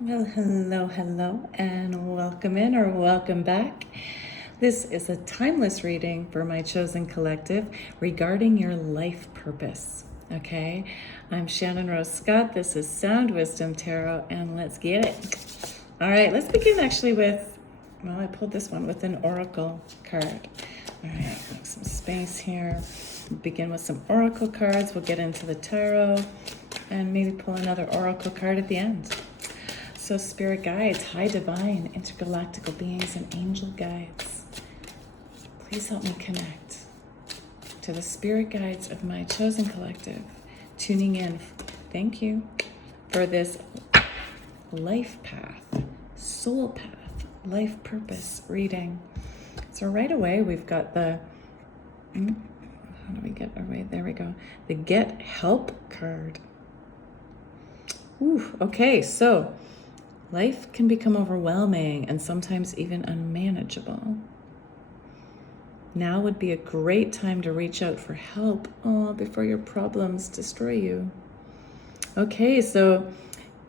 Well, hello, and welcome in or welcome back. This is a timeless reading for my chosen collective regarding your life purpose. Okay, I'm Shannon Rose Scott. This is Sound Wisdom Tarot, and let's get it. All right, let's begin actually with, well, I pulled this one with an oracle card. All right, make some space here. Begin with some oracle cards. We'll get into the tarot and maybe pull another oracle card at the end. So spirit guides, high divine, intergalactical beings, and angel guides, please help me connect to the spirit guides of my chosen collective, tuning in, thank you, for this life path, soul path, life purpose reading. So right away we've got the, how do we get away? There we go. The get help card. Ooh, okay, so life can become overwhelming and sometimes even unmanageable. Now would be a great time to reach out for help before your problems destroy you. Okay, so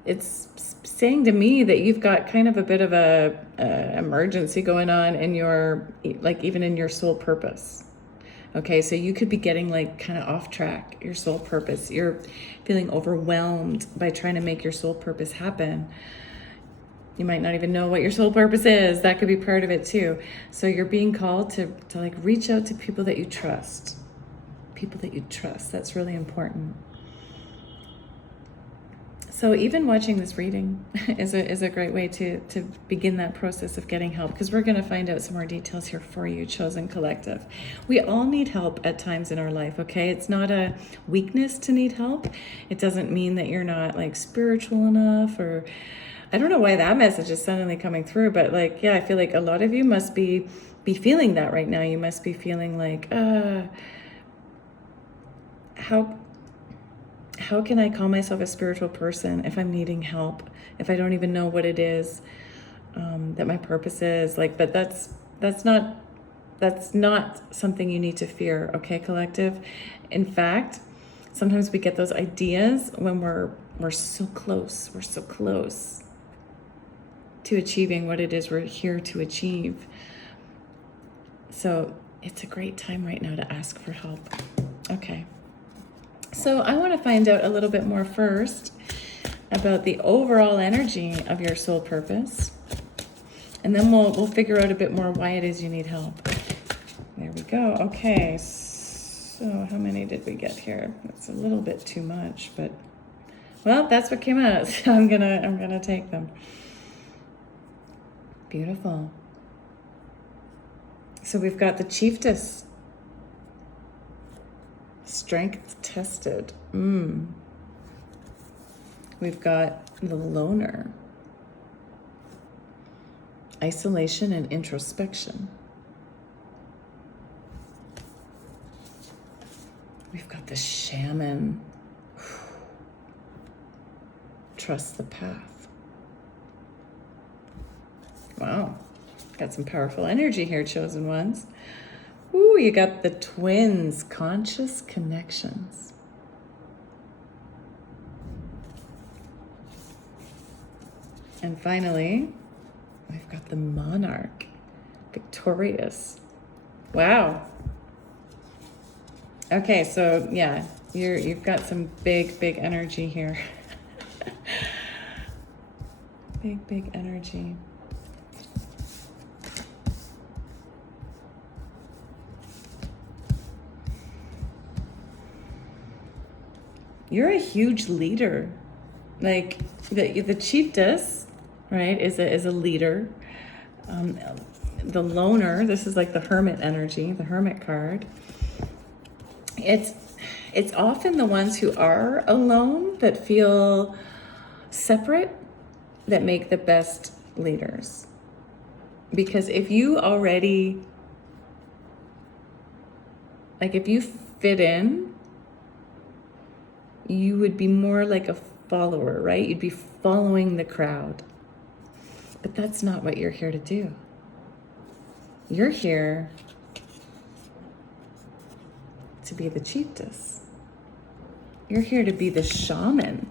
it's saying to me that you've got kind of a bit of a emergency going on in your, like even in your soul purpose. Okay, so you could be getting like kind of off track, your soul purpose. You're feeling overwhelmed by trying to make your soul purpose happen. You might not even know what your soul purpose is. That could be part of it too. So you're being called to like reach out to people that you trust. People that you trust. That's really important. So even watching this reading is a great way to begin that process of getting help, because we're going to find out some more details here for you, chosen collective. We all need help at times in our life, okay? It's not a weakness to need help. It doesn't mean that you're not like spiritual enough, or I don't know why that message is suddenly coming through, but like, yeah, I feel like a lot of you must be feeling that right now. You must be feeling like, how can I call myself a spiritual person if I'm needing help, if I don't even know what it is that my purpose is? Like, but that's not something you need to fear, okay, collective? In fact, sometimes we get those ideas when we're so close. We're so close to achieving what it is we're here to achieve. So it's a great time right now to ask for help. Okay. So I want to find out a little bit more first about the overall energy of your soul purpose. And then we'll figure out a bit more why it is you need help. There we go. Okay. So how many did we get here? That's a little bit too much, but well, that's what came out. So I'm gonna take them. Beautiful. So we've got the Chieftess. Strength tested. We've got the loner. Isolation and introspection. We've got the shaman. Trust the path. Wow, got some powerful energy here, chosen ones. Ooh, you got the twins, conscious connections. And finally, we've got the monarch, victorious. Wow. Okay, so yeah, you've got some big energy here. Big energy. You're a huge leader. Like the Chieftess, right, is a leader. The loner, this is like the hermit energy, the hermit card. It's often the ones who are alone that feel separate that make the best leaders. Because if you already, like if you fit in, you would be more like a follower, right? You'd be following the crowd. But that's not what you're here to do. You're here to be the Chieftess. You're here to be the shaman,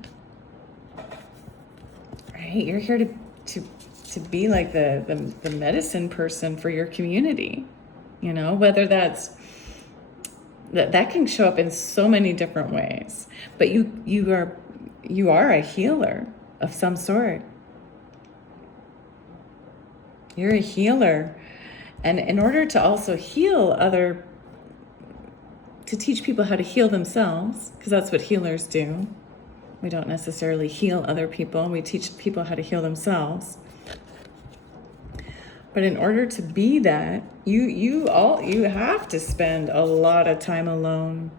right? right? You're here to be like the medicine person for your community, you know, whether that can show up in so many different ways. But you are a healer of some sort. You're a healer. And in order to also to teach people how to heal themselves, because that's what healers do. We don't necessarily heal other people. We teach people how to heal themselves. But in order to be that, you have to spend a lot of time alone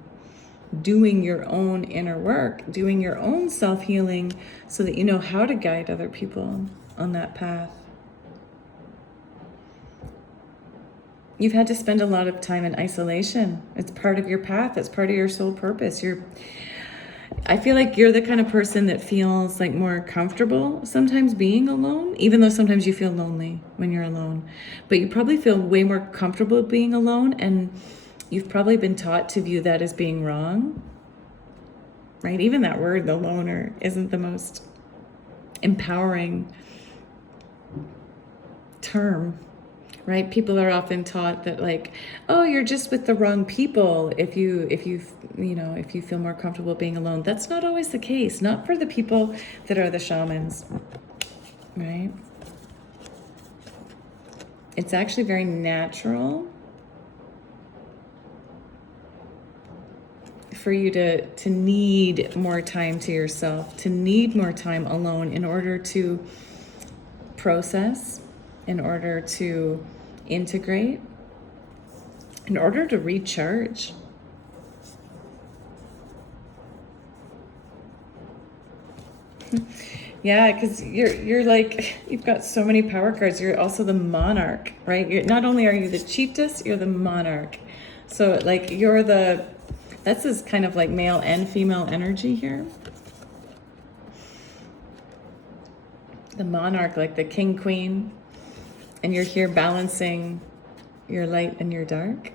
doing your own inner work, doing your own self-healing so that you know how to guide other people on that path. You've had to spend a lot of time in isolation. It's part of your path. It's part of your soul purpose. I feel like you're the kind of person that feels like more comfortable sometimes being alone, even though sometimes you feel lonely when you're alone. But you probably feel way more comfortable being alone, and you've probably been taught to view that as being wrong, right? Even that word, the loner, isn't the most empowering term. Right? People are often taught that, like, oh, you're just with the wrong people if you feel more comfortable being alone. That's not always the case. Not for the people that are the shamans, right? It's actually very natural for you to need more time to yourself, to need more time alone in order to process, in order to integrate, in order to recharge. Yeah, because you're like, you've got so many power cards. You're also the Monarch, right? Not only are you the Chieftess, you're the Monarch. So like that's this kind of like male and female energy here. The Monarch, like the king, queen. And you're here balancing your light and your dark,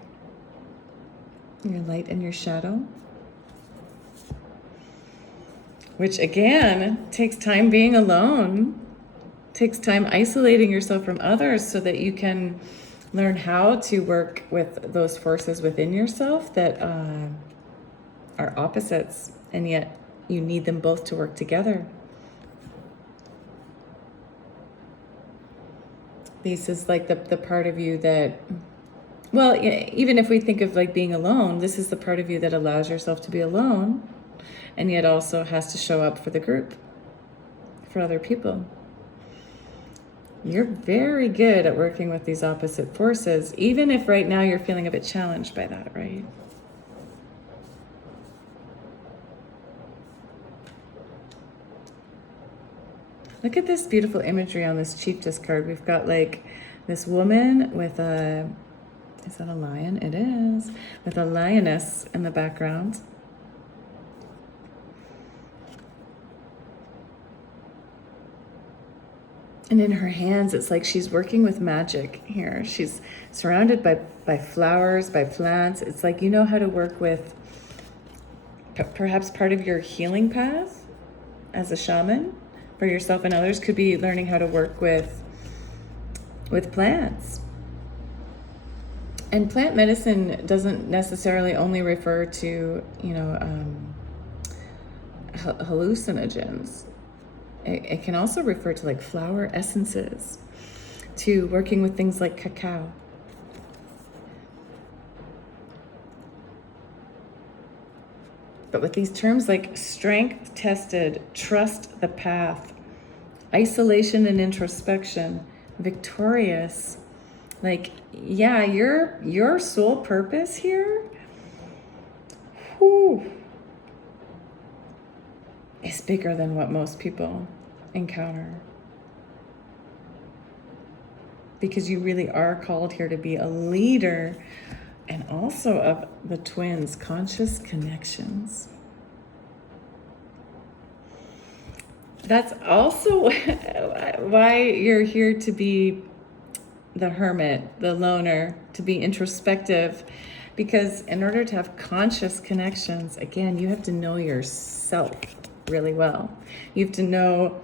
your light and your shadow, which again takes time being alone, takes time isolating yourself from others so that you can learn how to work with those forces within yourself that are opposites, and yet you need them both to work together. This is like the part of you that, well, even if we think of like being alone, this is the part of you that allows yourself to be alone and yet also has to show up for the group, for other people. You're very good at working with these opposite forces, even if right now you're feeling a bit challenged by that, right? Look at this beautiful imagery on this Chieftess card. We've got like this woman with is that a lion? It is. With a lioness in the background. And in her hands, it's like she's working with magic here. She's surrounded by flowers, by plants. It's like you know how to work with perhaps part of your healing path as a shaman for yourself and others could be learning how to work with plants. And plant medicine doesn't necessarily only refer to, hallucinogens. It can also refer to like flower essences, to working with things like cacao. But with these terms like strength tested, trust the path, isolation and introspection, victorious, like, yeah, your soul purpose here, is bigger than what most people encounter. Because you really are called here to be a leader and also of the twins, conscious connections. That's also why you're here to be the hermit, the loner, to be introspective. Because in order to have conscious connections, again, you have to know yourself really well. You have to know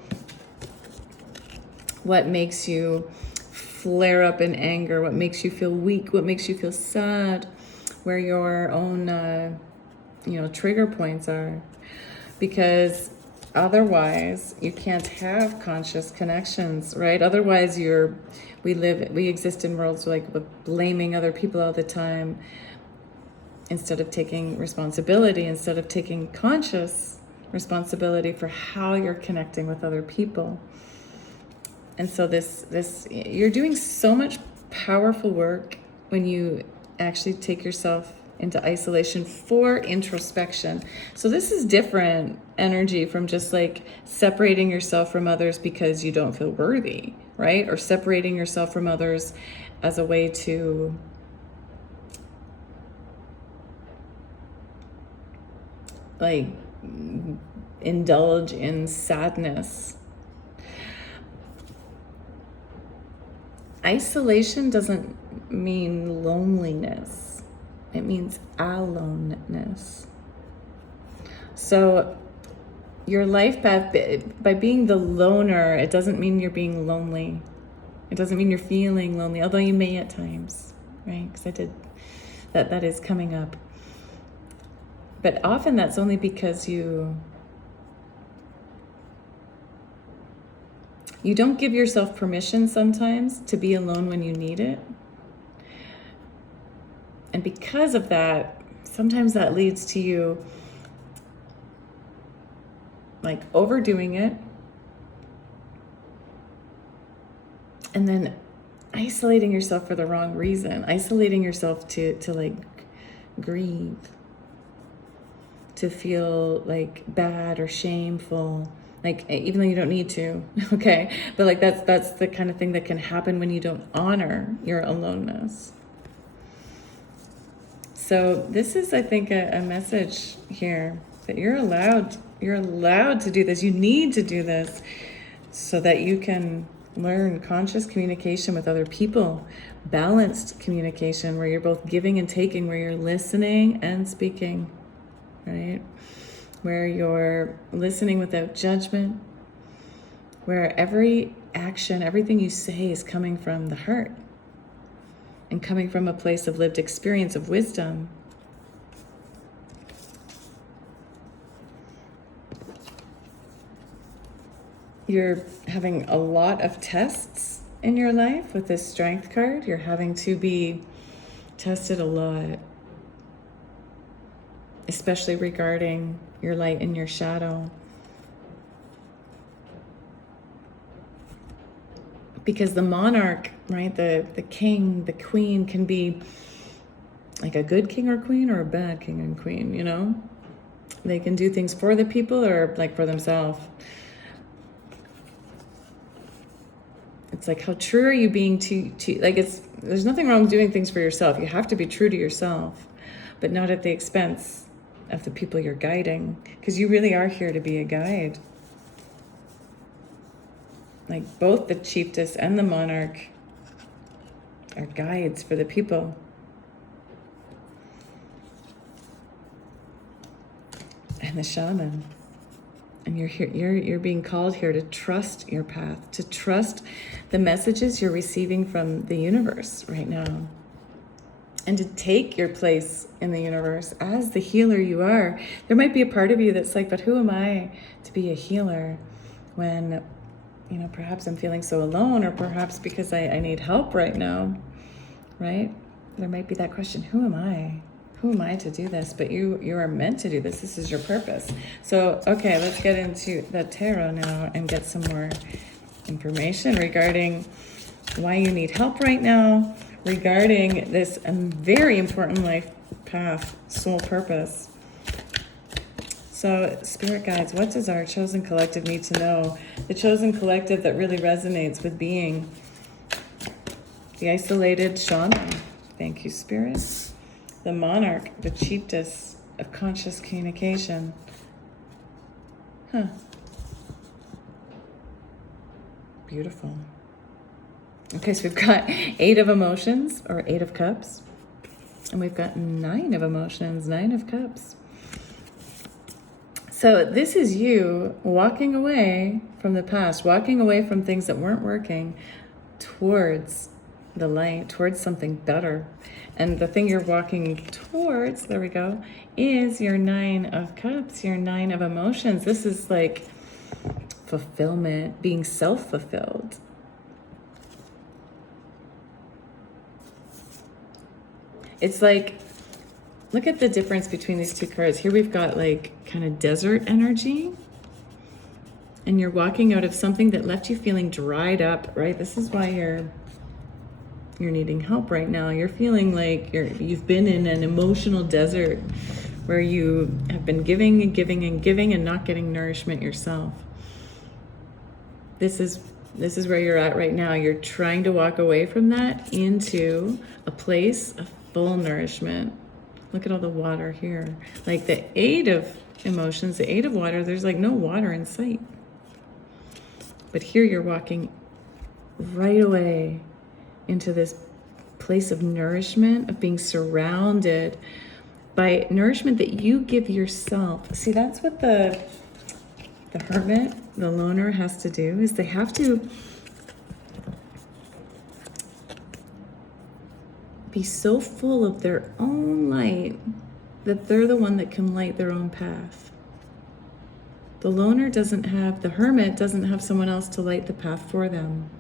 what makes you flare up in anger, what makes you feel weak, what makes you feel sad, where your own, trigger points are. Because otherwise you can't have conscious connections, right? Otherwise we exist in worlds like with blaming other people all the time, instead of taking responsibility, instead of taking conscious responsibility for how you're connecting with other people. And so this you're doing so much powerful work when you actually take yourself into isolation for introspection. So this is different energy from just like separating yourself from others because you don't feel worthy, right? Or separating yourself from others as a way to like indulge in sadness. Isolation doesn't mean loneliness. It means aloneness. So your life path, by being the loner, it doesn't mean you're being lonely. It doesn't mean you're feeling lonely, although you may at times, right? Because I did, that is coming up. But often that's only because you don't give yourself permission sometimes to be alone when you need it. And because of that, sometimes that leads to you like overdoing it and then isolating yourself for the wrong reason, isolating yourself to like grieve, to feel like bad or shameful, like even though you don't need to, okay? But like that's the kind of thing that can happen when you don't honor your aloneness. So this is, I think, a message here that you're allowed to do this. You need to do this so that you can learn conscious communication with other people, balanced communication where you're both giving and taking, where you're listening and speaking, right? Where you're listening without judgment, where every action, everything you say is coming from the heart and coming from a place of lived experience, of wisdom. You're having a lot of tests in your life with this strength card. You're having to be tested a lot, especially regarding your light and your shadow. Because the monarch, right, the king, the queen can be like a good king or queen or a bad king and queen, you know? They can do things for the people or like for themselves. It's like, how true are you being to like, there's nothing wrong with doing things for yourself. You have to be true to yourself, but not at the expense of the people you're guiding, because you really are here to be a guide. Like both the Chieftess and the Monarch are guides for the people. And the Shaman. And you're here, you're being called here to trust your path, to trust the messages you're receiving from the universe right now. And to take your place in the universe as the healer you are. There might be a part of you that's like, but who am I to be a healer when, you know, perhaps I'm feeling so alone, or perhaps because I need help right now, right? There might be that question, who am I? Who am I to do this? But you are meant to do this. This is your purpose. So, okay, let's get into the tarot now and get some more information regarding why you need help right now, regarding this very important life path, soul purpose. So, Spirit Guides, what does our chosen collective need to know? The chosen collective that really resonates with being the isolated shaman. Thank you, Spirit. The Monarch, the Chieftess of conscious communication. Beautiful. Okay, so we've got 8 of emotions, or 8 of cups. And we've got 9 of emotions, 9 of cups. So So this is you walking away from the past, walking away from things that weren't working towards the light, towards something better. And the thing you're walking towards, there we go, is your 9 of Cups, your 9 of emotions. This is like fulfillment, being self-fulfilled. It's like, look at the difference between these two cards. Here we've got like kind of desert energy, and you're walking out of something that left you feeling dried up, right? This is why you're needing help right now. You're feeling like you've been in an emotional desert where you have been giving and giving and giving and not getting nourishment yourself. This is where you're at right now. You're trying to walk away from that into a place of full nourishment. Look at all the water here. Like the 8 of emotions, the 8 of water, there's like no water in sight. But here you're walking right away into this place of nourishment, of being surrounded by nourishment that you give yourself. See, that's what the hermit, the loner, has to do, is they have to be so full of their own light that they're the one that can light their own path. The loner doesn't have, the hermit doesn't have someone else to light the path for them.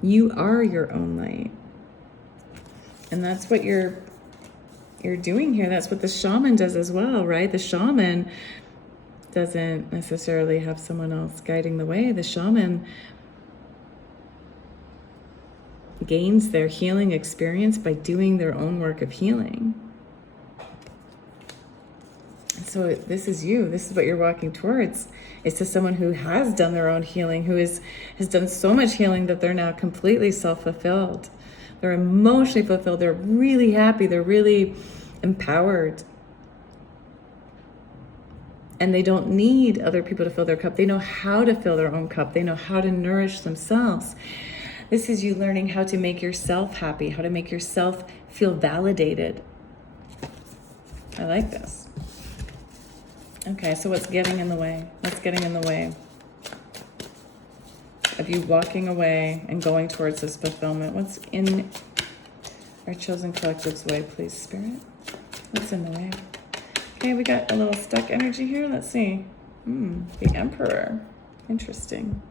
You are your own light. And that's what you're doing here. That's what the shaman does as well, right? The shaman doesn't necessarily have someone else guiding the way. The shaman gains their healing experience by doing their own work of healing. So this is you. This is what you're walking towards. It's to someone who has done their own healing, who has done so much healing that they're now completely self-fulfilled. They're emotionally fulfilled. They're really happy. They're really empowered. And they don't need other people to fill their cup. They know how to fill their own cup. They know how to nourish themselves. This is you learning how to make yourself happy, how to make yourself feel validated. I like this. Okay, so what's getting in the way? What's getting in the way of you walking away and going towards this fulfillment? What's in our chosen collective's way, please, Spirit? What's in the way? Okay, we got a little stuck energy here. Let's see. The Emperor. Interesting.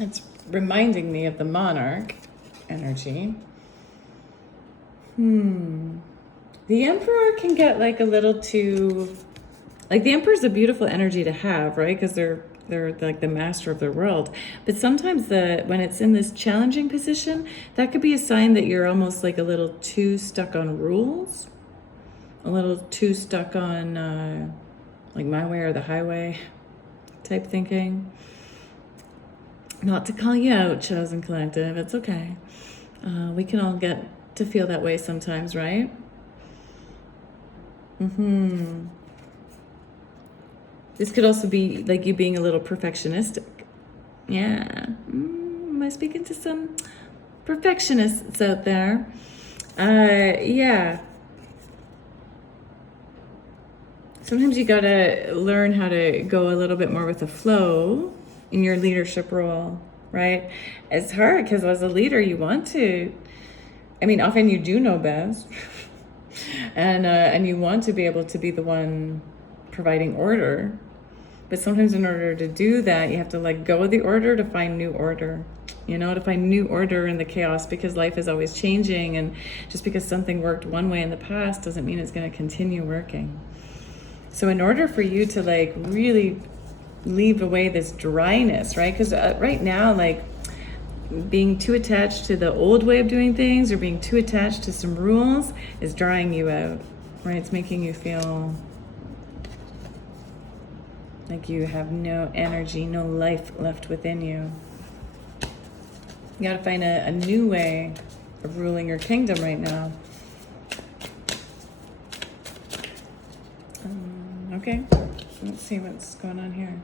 It's reminding me of the Monarch energy. The Emperor can get like a little too, like the Emperor's a beautiful energy to have, right? Because they're like the master of their world. But sometimes when it's in this challenging position, that could be a sign that you're almost like a little too stuck on rules, a little too stuck on like my way or the highway type thinking. Not to call you out, chosen collective, it's okay. We can all get to feel that way sometimes, right? This could also be like you being a little perfectionistic. Yeah. Am I speaking to some perfectionists out there? Yeah. Sometimes you gotta learn how to go a little bit more with the flow in your leadership role, right? It's hard because as a leader, you want to, often you do know best. and you want to be able to be the one providing order. But sometimes in order to do that, you have to let go of the order to find new order. To find new order in the chaos, because life is always changing. And just because something worked one way in the past doesn't mean it's going to continue working. So in order for you to like really leave away this dryness, right? Because right now, like being too attached to the old way of doing things or being too attached to some rules is drying you out, right? It's making you feel like you have no energy, no life left within you. You got to find a new way of ruling your kingdom right now. Okay, let's see what's going on here.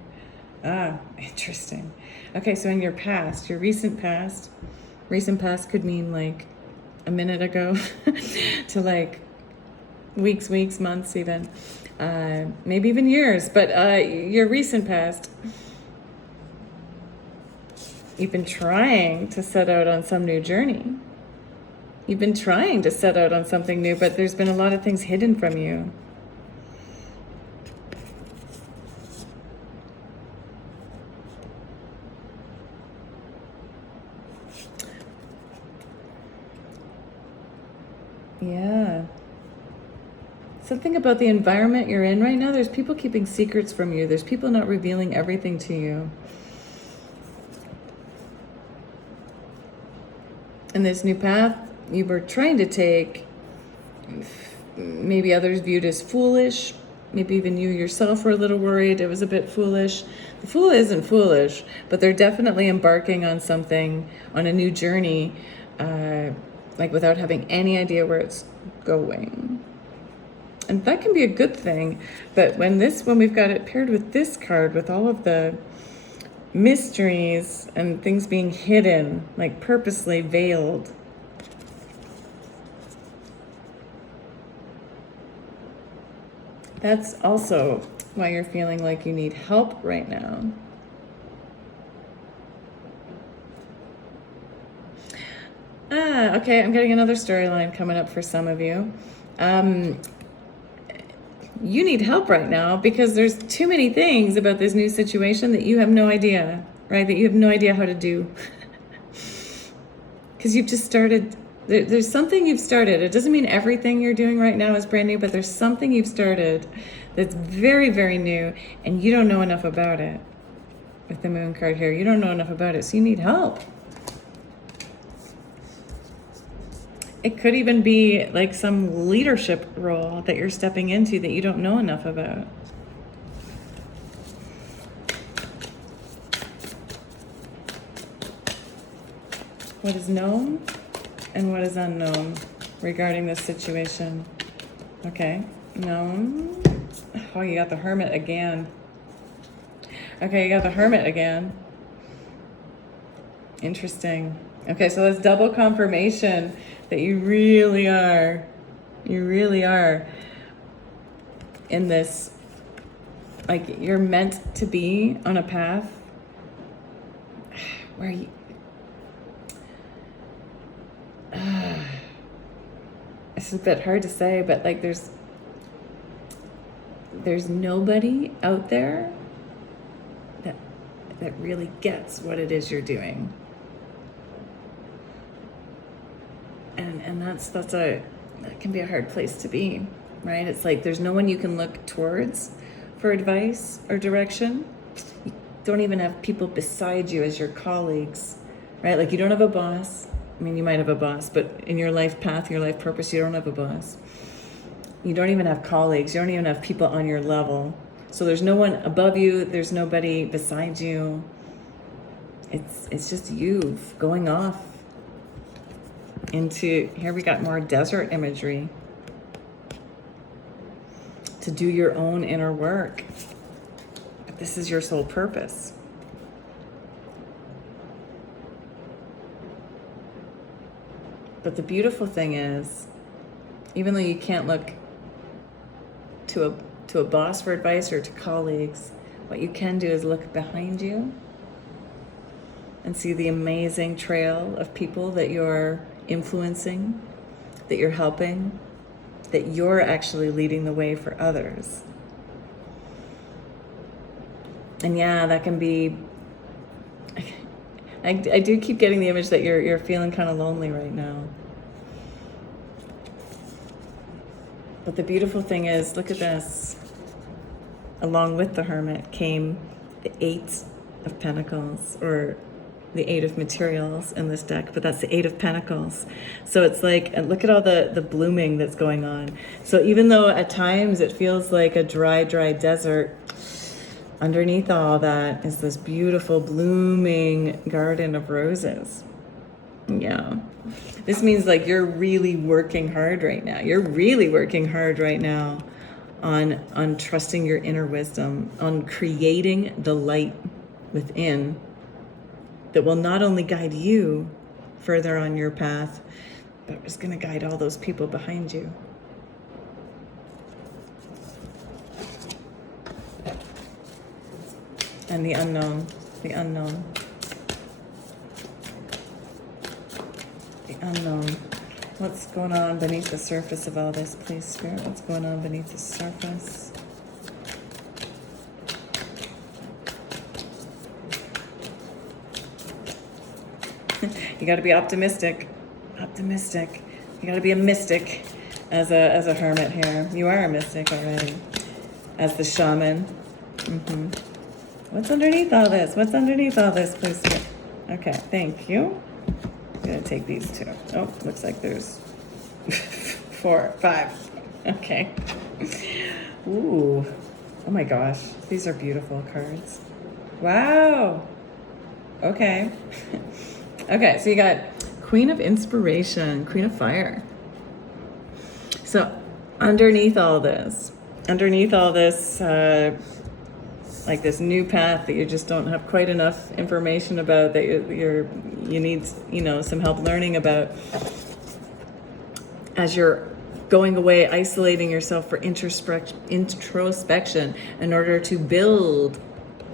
Interesting. Okay, so in your past, your recent past could mean like a minute ago to like weeks, months even, maybe even years, but your recent past, you've been trying to set out on some new journey. You've been trying to set out on something new, but there's been a lot of things hidden from you. Yeah. Something about the environment you're in right now, there's people keeping secrets from you. There's people not revealing everything to you. And this new path you were trying to take, maybe others viewed as foolish. Maybe even you yourself were a little worried it was a bit foolish. The fool isn't foolish, but they're definitely embarking on something, on a new journey, like without having any idea where it's going. And that can be a good thing, but when we've got it paired with this card, with all of the mysteries and things being hidden, like purposely veiled, that's also why you're feeling like you need help right now. Okay, I'm getting another storyline coming up for some of you. You need help right now because there's too many things about this new situation that you have no idea, right? That you have no idea how to do. Because you've just started, there's something you've started. It doesn't mean everything you're doing right now is brand new, but there's something you've started that's very, very new, and you don't know enough about it. With the moon card here, you don't know enough about it, so you need help. It could even be like some leadership role that you're stepping into that you don't know enough about. What is known and what is unknown regarding this situation? Okay, known. Oh, you got the Hermit again. Okay, you got the Hermit again. Interesting. Okay, so that's double confirmation that you really are in this, like you're meant to be on a path where you, it's a bit hard to say, but like there's nobody out there that really gets what it is you're doing. And that can be a hard place to be, right? It's like there's no one you can look towards for advice or direction. You don't even have people beside you as your colleagues, right? Like you don't have a boss. I mean, you might have a boss, but in your life path, your life purpose, you don't have a boss. You don't even have colleagues. You don't even have people on your level. So there's no one above you. There's nobody beside you. It's just you going off into, here we got more desert imagery, to do your own inner work. But this is your soul purpose. But the beautiful thing is, even though you can't look to a boss for advice or to colleagues, what you can do is look behind you and see the amazing trail of people that you're influencing, that you're helping, that you're actually leading the way for others. And yeah, that can be, I do keep getting the image that you're feeling kind of lonely right now. But the beautiful thing is, look at this. Along with the Hermit came the Eight of Pentacles, or the Eight of Materials in this deck, but that's the Eight of Pentacles. So it's like, and look at all the blooming that's going on. So even though at times it feels like a dry desert, underneath all that is this beautiful blooming garden of roses. Yeah. This means like you're really working hard right now. You're really working hard right now on trusting your inner wisdom, on creating the light within that will not only guide you further on your path, but it's going to guide all those people behind you. And the unknown, the unknown, the unknown. What's going on beneath the surface of all this, please, Spirit? What's going on beneath the surface? You got to be optimistic. Optimistic. You got to be a mystic as a hermit here. You are a mystic already. As the shaman. What's underneath all this? What's underneath all this, please? Okay, thank you. I'm going to take these two. Oh, looks like there's 4, 5. Okay. Ooh. Oh my gosh. These are beautiful cards. Wow. Okay. Okay, so you got Queen of Inspiration, Queen of Fire. So underneath all this, like this new path that you just don't have quite enough information about, that you need, some help learning about, as you're going away, isolating yourself for introspection in order to build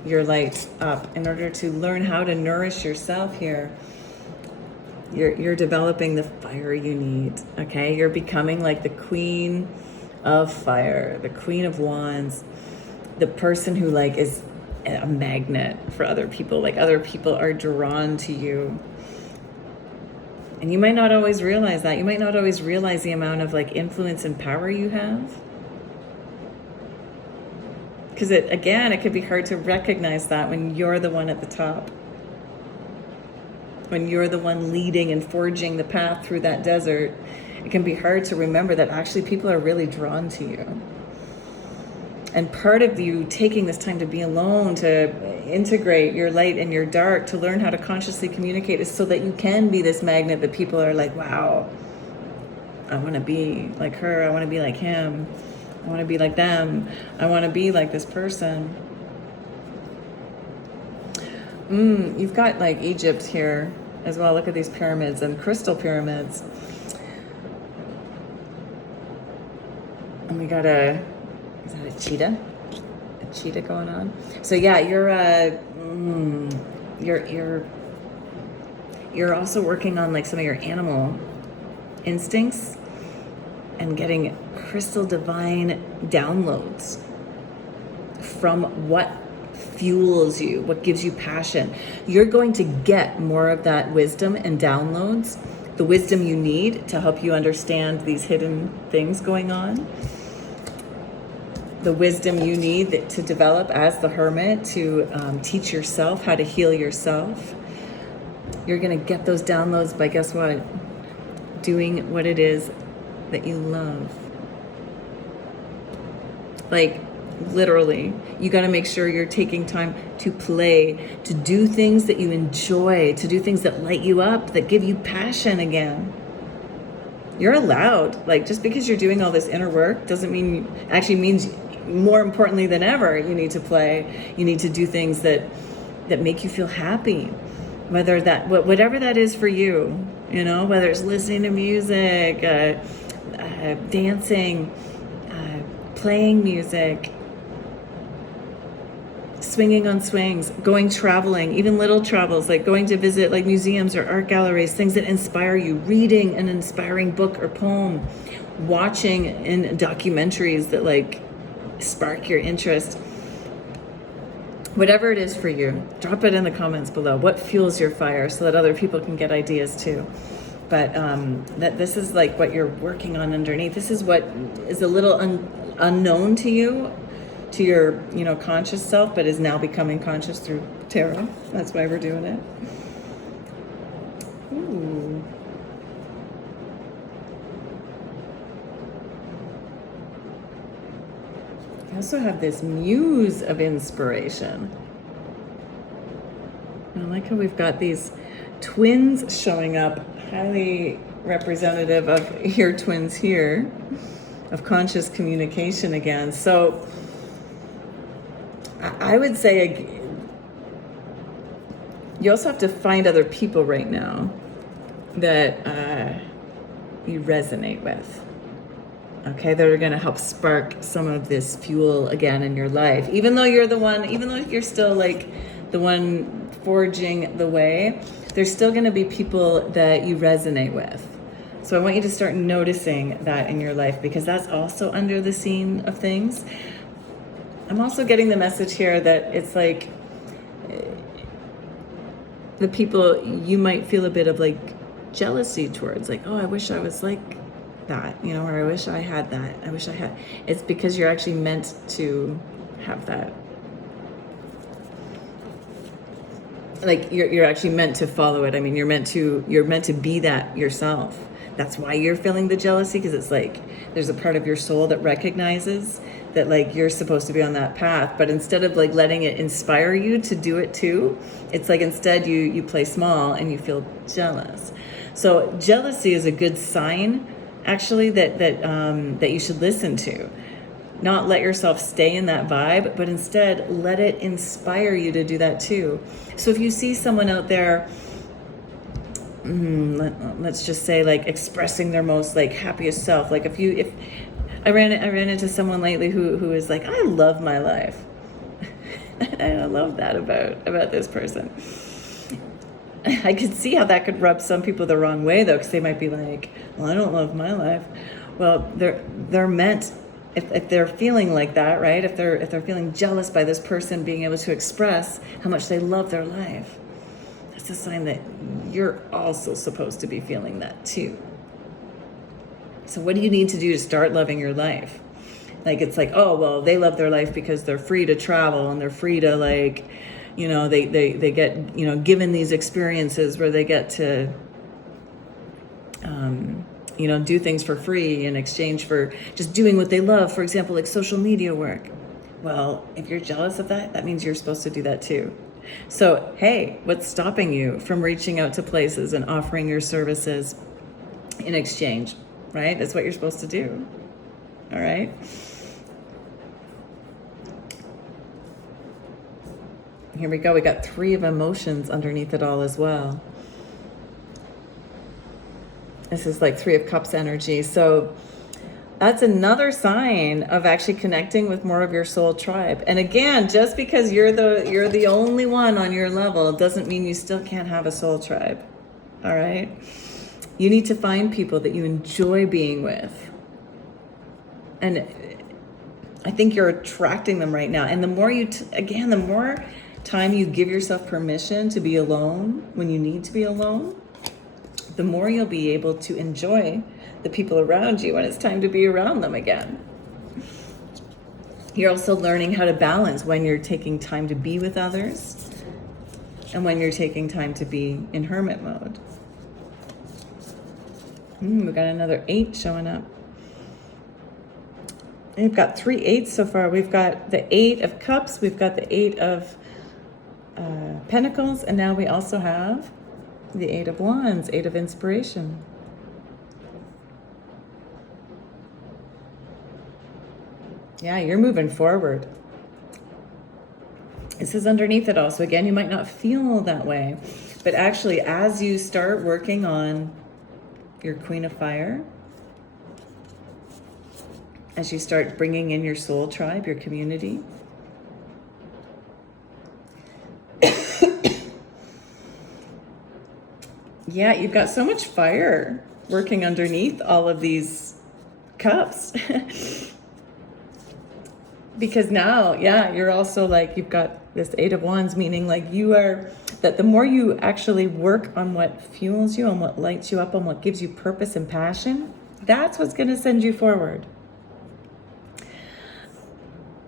your light up, in order to learn how to nourish yourself here. You're developing the fire you need, okay? You're becoming like the Queen of Fire, the Queen of Wands, the person who like is a magnet for other people. Like other people are drawn to you. And you might not always realize that. You might not always realize the amount of like influence and power you have. Because it could be hard to recognize that when you're the one at the top. When you're the one leading and forging the path through that desert, it can be hard to remember that actually people are really drawn to you. And part of you taking this time to be alone, to integrate your light and your dark, to learn how to consciously communicate, is so that you can be this magnet that people are like, wow, I want to be like her, I want to be like him, I want to be like them, I want to be like this person. You've got like Egypt here as well. Look at these pyramids and crystal pyramids. And we got is that a cheetah? A cheetah going on? So yeah, you're also working on like some of your animal instincts and getting crystal divine downloads from what fuels you, what gives you passion. You're going to get more of that wisdom and downloads, the wisdom you need to help you understand these hidden things going on, the wisdom you need to develop as the hermit to teach yourself how to heal yourself. You're going to get those downloads by, guess what? Doing what it is that you love. Like, literally, you got to make sure you're taking time to play, to do things that you enjoy, to do things that light you up, that give you passion again. You're allowed. Like, just because you're doing all this inner work doesn't mean, actually means more importantly than ever, you need to play. You need to do things that make you feel happy. Whether that, whatever that is for you, whether it's listening to music, dancing, playing music, swinging on swings, going traveling, even little travels, like going to visit like museums or art galleries, things that inspire you, reading an inspiring book or poem, watching in documentaries that like spark your interest. Whatever it is for you, drop it in the comments below. What fuels your fire, so that other people can get ideas too. But that this is like what you're working on underneath. This is what is a little unknown to you, to your conscious self, but is now becoming conscious through tarot. That's why we're doing it. Ooh. I also have this muse of inspiration. I like how we've got these twins showing up, highly representative of your twins here, of conscious communication again. So I would say you also have to find other people right now that you resonate with. Okay, that are going to help spark some of this fuel again in your life. Even though you're the one, even though you're still like the one forging the way, there's still going to be people that you resonate with. So I want you to start noticing that in your life, because that's also under the scene of things. I'm also getting the message here that it's like the people you might feel a bit of like jealousy towards, like, oh, I wish I was like that, you know, or I wish I had that. I wish I had. It's because you're actually meant to have that. Like you're actually meant to follow it. I mean, you're meant to be that yourself. That's why you're feeling the jealousy, because it's like there's a part of your soul that recognizes that like you're supposed to be on that path, but instead of like letting it inspire you to do it too, it's like instead you play small and you feel jealous. So jealousy is a good sign, actually, that you should listen to. Not let yourself stay in that vibe, but instead let it inspire you to do that too. So if you see someone out there, let's just say like expressing their most like happiest self, like if I ran into someone lately who is like, I love my life. And I love that about this person. I could see how that could rub some people the wrong way though, because they might be like, well, I don't love my life. Well, they're meant, if they're feeling like that, right? If they're feeling jealous by this person being able to express how much they love their life, that's a sign that you're also supposed to be feeling that too. So what do you need to do to start loving your life? Like, it's like, oh, well, they love their life because they're free to travel and they're free to like, you know, they get, you know, given these experiences where they get to, you know, do things for free in exchange for just doing what they love. For example, like social media work. Well, if you're jealous of that, that means you're supposed to do that too. So, hey, what's stopping you from reaching out to places and offering your services in exchange, right? That's what you're supposed to do. All right. Here we go. We got 3 of emotions underneath it all as well. This is like 3 of Cups energy. So that's another sign of actually connecting with more of your soul tribe. And again, just because you're the only one on your level doesn't mean you still can't have a soul tribe. All right? You need to find people that you enjoy being with. And I think you're attracting them right now. And the more the more time you give yourself permission to be alone when you need to be alone, the more you'll be able to enjoy the people around you when it's time to be around them again. You're also learning how to balance when you're taking time to be with others and when you're taking time to be in hermit mode. We got another 8 showing up. We've got 3 8s so far. We've got the 8 of Cups, we've got the 8 of Pentacles, and now we also have the 8 of Wands, 8 of Inspiration. Yeah, you're moving forward. This is underneath it all. So again, you might not feel that way, but actually as you start working on your Queen of Fire, as you start bringing in your soul tribe, your community, yeah, you've got so much fire working underneath all of these cups. Because now, yeah, you're also like, you've got this 8 of Wands, meaning like that the more you actually work on what fuels you, on what lights you up, on what gives you purpose and passion, that's what's going to send you forward.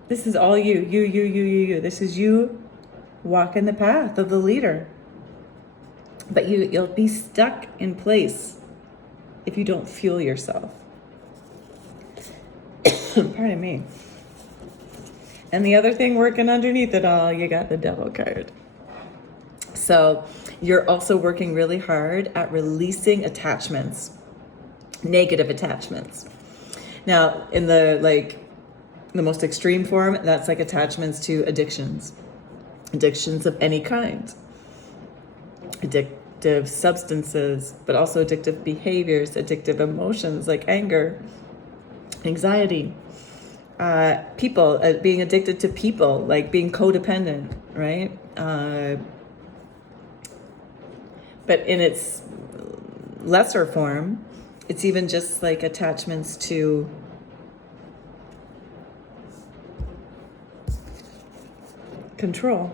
This is all you. This is you walking the path of the leader. But you'll be stuck in place if you don't fuel yourself. Pardon me. And the other thing working underneath it all, you got the Devil card. So you're also working really hard at releasing attachments, negative attachments. Now, in the most extreme form, that's like attachments to addictions of any kind. addictive substances, but also addictive behaviors, addictive emotions like anger, anxiety, people, being addicted to people, like being codependent, right? But in its lesser form, it's even just like attachments to control,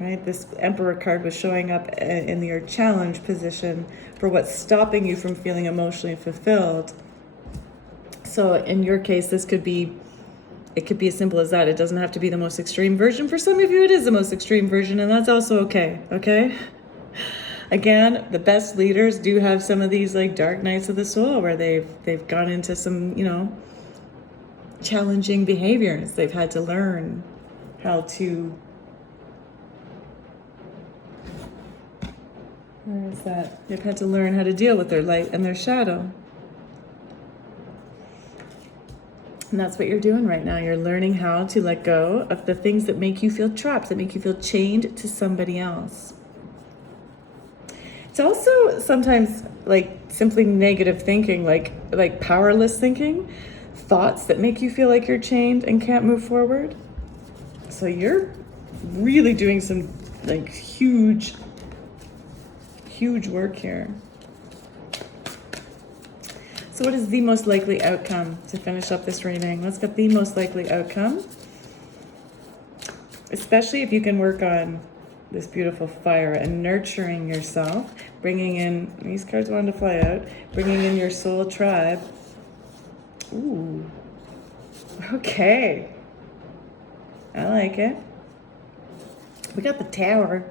right? This Emperor card was showing up in your challenge position for what's stopping you from feeling emotionally fulfilled. So in your case, it could be as simple as that. It doesn't have to be the most extreme version. For some of you, it is the most extreme version, and that's also okay, okay? Again, the best leaders do have some of these like dark nights of the soul where they've gone into some, challenging behaviors. They've had to learn how to, where is that? They've had to learn how to deal with their light and their shadow. And that's what you're doing right now. You're learning how to let go of the things that make you feel trapped, that make you feel chained to somebody else. It's also sometimes like simply negative thinking, like powerless thinking, thoughts that make you feel like you're chained and can't move forward. So you're really doing some like huge work here. So what is the most likely outcome to finish up this reading? Let's get the most likely outcome. Especially if you can work on this beautiful fire and nurturing yourself, bringing in, these cards wanted to fly out, bringing in your soul tribe. Ooh, okay. I like it. We got the tower.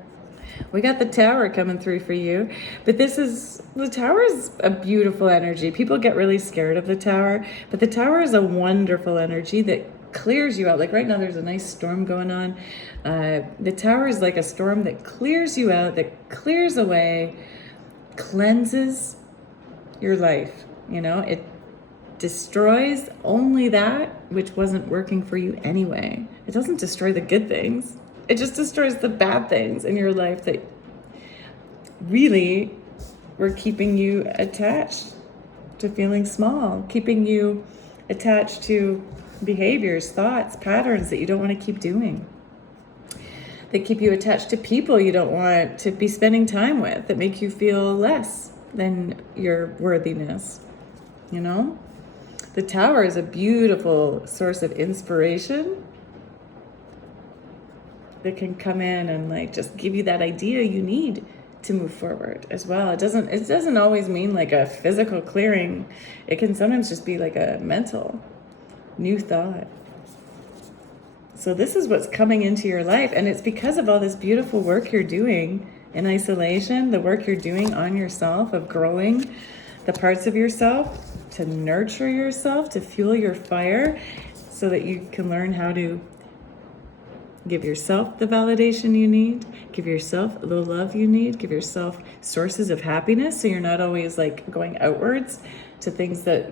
We got the tower coming through for you. But the tower is a beautiful energy. People get really scared of the tower, but the tower is a wonderful energy that clears you out. Like right now there's a nice storm going on. The tower is like a storm that clears you out, that clears away, cleanses your life. It destroys only that which wasn't working for you anyway. It doesn't destroy the good things. It just destroys the bad things in your life that really were keeping you attached to feeling small, keeping you attached to behaviors, thoughts, patterns that you don't want to keep doing. That keep you attached to people you don't want to be spending time with, that make you feel less than your worthiness. The tower is a beautiful source of inspiration that can come in and like just give you that idea you need to move forward as well. It doesn't always mean like a physical clearing. It can sometimes just be like a mental new thought. So this is what's coming into your life, and it's because of all this beautiful work you're doing in isolation, the work you're doing on yourself of growing the parts of yourself, to nurture yourself, to fuel your fire so that you can learn how to give yourself the validation you need, give yourself the love you need, give yourself sources of happiness so you're not always like going outwards to things that,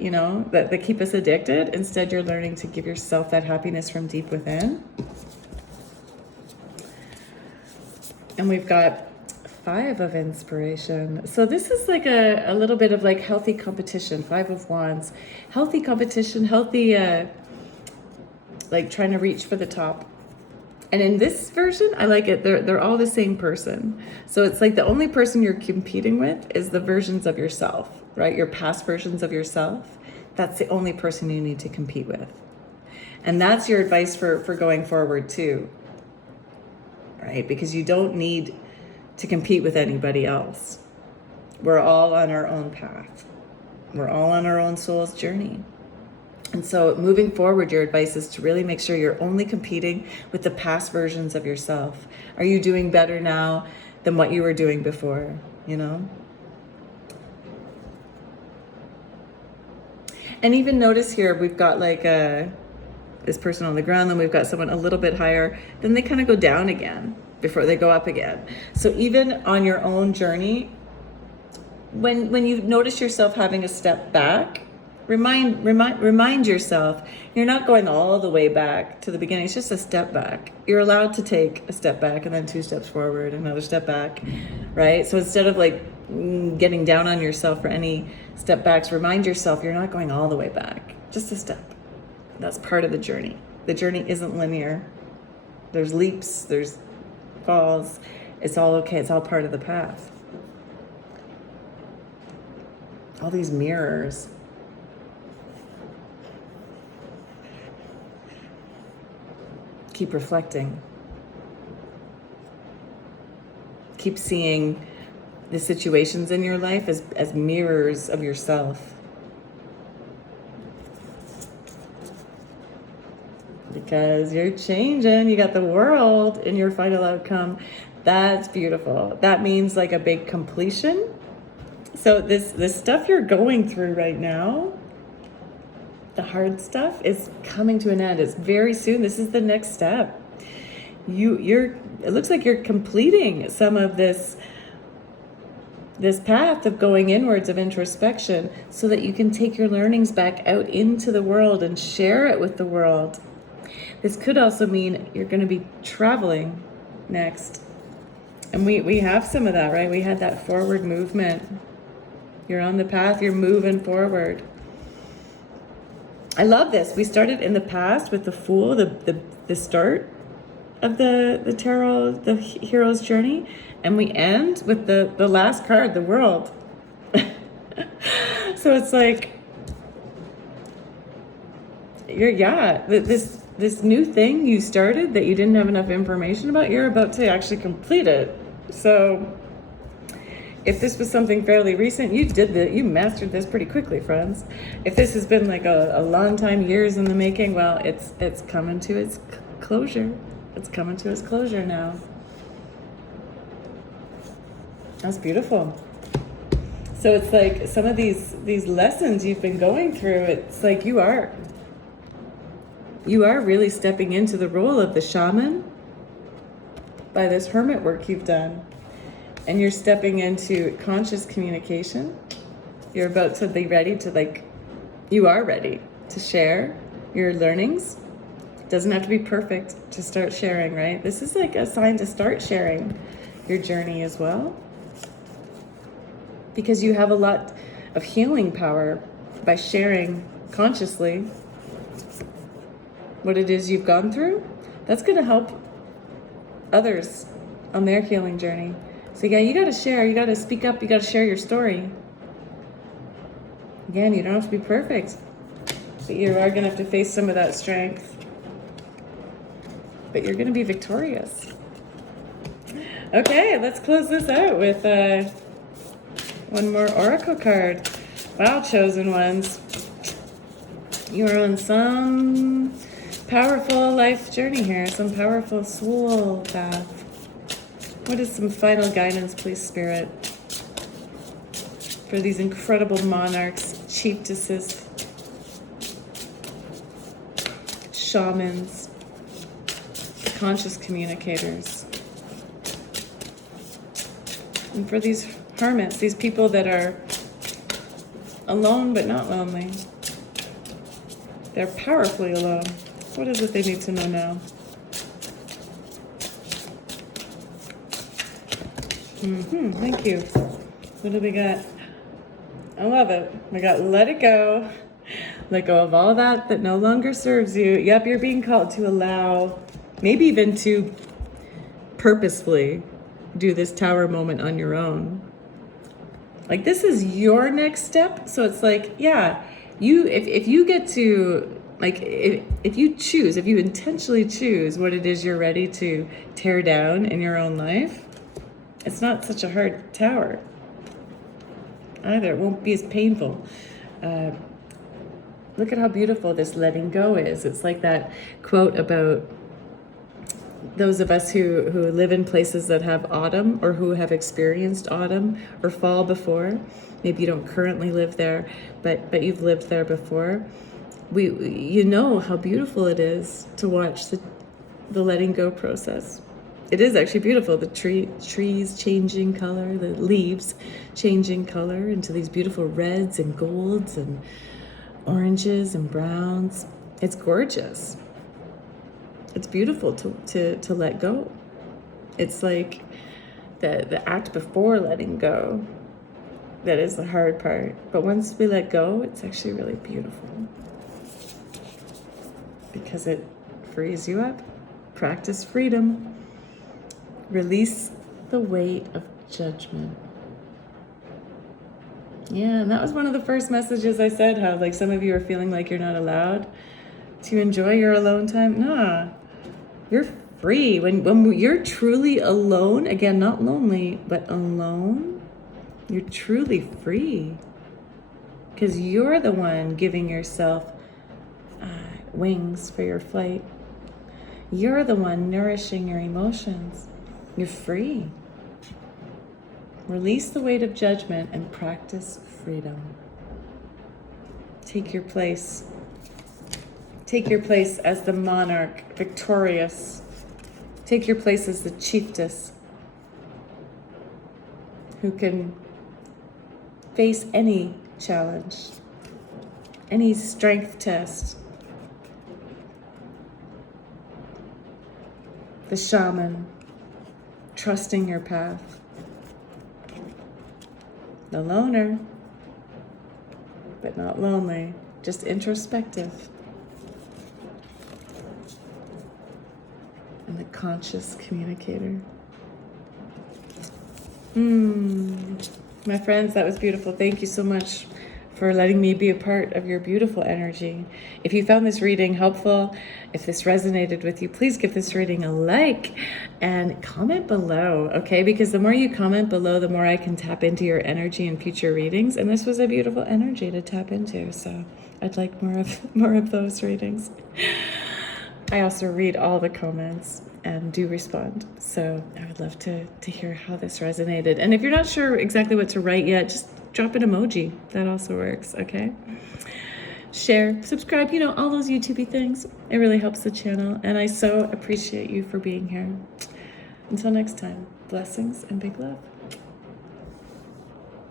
that keep us addicted. Instead, you're learning to give yourself that happiness from deep within. And we've got 5 of inspiration. So this is like a little bit of like healthy competition, 5 of wands, healthy competition, healthy, like trying to reach for the top. And in this version, I like it. They're all the same person. So it's like the only person you're competing with is the versions of yourself, right? Your past versions of yourself. That's the only person you need to compete with. And that's your advice for going forward too, right? Because you don't need to compete with anybody else. We're all on our own path. We're all on our own soul's journey. And so moving forward, your advice is to really make sure you're only competing with the past versions of yourself. Are you doing better now than what you were doing before, And even notice here, we've got like this person on the ground, then we've got someone a little bit higher, then they kind of go down again before they go up again. So even on your own journey, when you notice yourself having a step back, Remind yourself, you're not going all the way back to the beginning. It's just a step back. You're allowed to take a step back and then 2 steps forward, another step back, right? So instead of like getting down on yourself for any step backs, remind yourself you're not going all the way back. Just a step. That's part of the journey. The journey isn't linear. There's leaps, there's falls. It's all okay. It's all part of the path. All these mirrors. Keep reflecting. Keep seeing the situations in your life as mirrors of yourself. Because you're changing. You got the world in your final outcome. That's beautiful. That means like a big completion. So this stuff you're going through right now, the hard stuff, is coming to an end. It's very soon. This is the next step. It looks like you're completing some of this path of going inwards, of introspection, so that you can take your learnings back out into the world and share it with the world. This could also mean you're going to be traveling next. And we have some of that, right? We had that forward movement. You're on the path, you're moving forward. I love this. We started in the past with the Fool, the start of the tarot, the hero's journey, and we end with the last card, the World. So it's like, this new thing you started that you didn't have enough information about, you're about to actually complete it. So if this was something fairly recent, you mastered this pretty quickly, friends. If this has been like a long time, years in the making, well, it's coming to its closure. It's coming to its closure now. That's beautiful. So it's like some of these lessons you've been going through, it's like you are really stepping into the role of the shaman by this hermit work you've done. And you're stepping into conscious communication. You're about to be ready to you are ready to share your learnings. It doesn't have to be perfect to start sharing, right? This is like a sign to start sharing your journey as well. Because you have a lot of healing power by sharing consciously what it is you've gone through. That's going to help others on their healing journey. So yeah, you got to share, you got to speak up, you got to share your story. Again, you don't have to be perfect, but you are going to have to face some of that strength. But you're going to be victorious. Okay, let's close this out with one more oracle card. Wow, chosen ones. You are on some powerful life journey here, some powerful soul path. What is some final guidance, please, Spirit, for these incredible monarchs, chieftesses, shamans, conscious communicators, and for these hermits, these people that are alone but not lonely. They're powerfully alone. What is it they need to know now? Thank you. What do we got? I love it. We got let it go. Let go of all that no longer serves you. Yep, you're being called to allow, maybe even to purposefully do this tower moment on your own. Like, this is your next step. So it's like, yeah, if you get to, like, if you choose, if you intentionally choose what it is you're ready to tear down in your own life, it's not such a hard tower either. It won't be as painful. Look at how beautiful this letting go is. It's like that quote about those of us who live in places that have autumn, or who have experienced autumn or fall before. Maybe you don't currently live there, but you've lived there before. You know how beautiful it is to watch the letting go process. It is actually beautiful. The trees changing color, the leaves changing color into these beautiful reds and golds, and oranges and browns. It's gorgeous. It's beautiful to let go. It's like the act before letting go that is the hard part. But once we let go, it's actually really beautiful because it frees you up. Practice freedom. Release the weight of judgment. Yeah, and that was one of the first messages I said, how like some of you are feeling like you're not allowed to enjoy your alone time. Nah, you're free. When you're truly alone, again, not lonely, but alone, you're truly free. Because you're the one giving yourself wings for your flight. You're the one nourishing your emotions. You're free. Release the weight of judgment and practice freedom. Take your place. Take your place as the monarch, victorious. Take your place as the chieftess, who can face any challenge, any strength test. The shaman, trusting your path. The loner, but not lonely, just introspective. And the conscious communicator. My friends, that was beautiful. Thank you so much for letting me be a part of your beautiful energy. If you found this reading helpful, if this resonated with you, please give this reading a like and comment below, okay? Because the more you comment below, the more I can tap into your energy in future readings. And this was a beautiful energy to tap into, so I'd like more of those readings. I also read all the comments and do respond. So I would love to hear how this resonated. And if you're not sure exactly what to write yet, just drop an emoji. That also works, okay? Share, subscribe, all those YouTube-y things. It really helps the channel. And I so appreciate you for being here. Until next time, blessings and big love.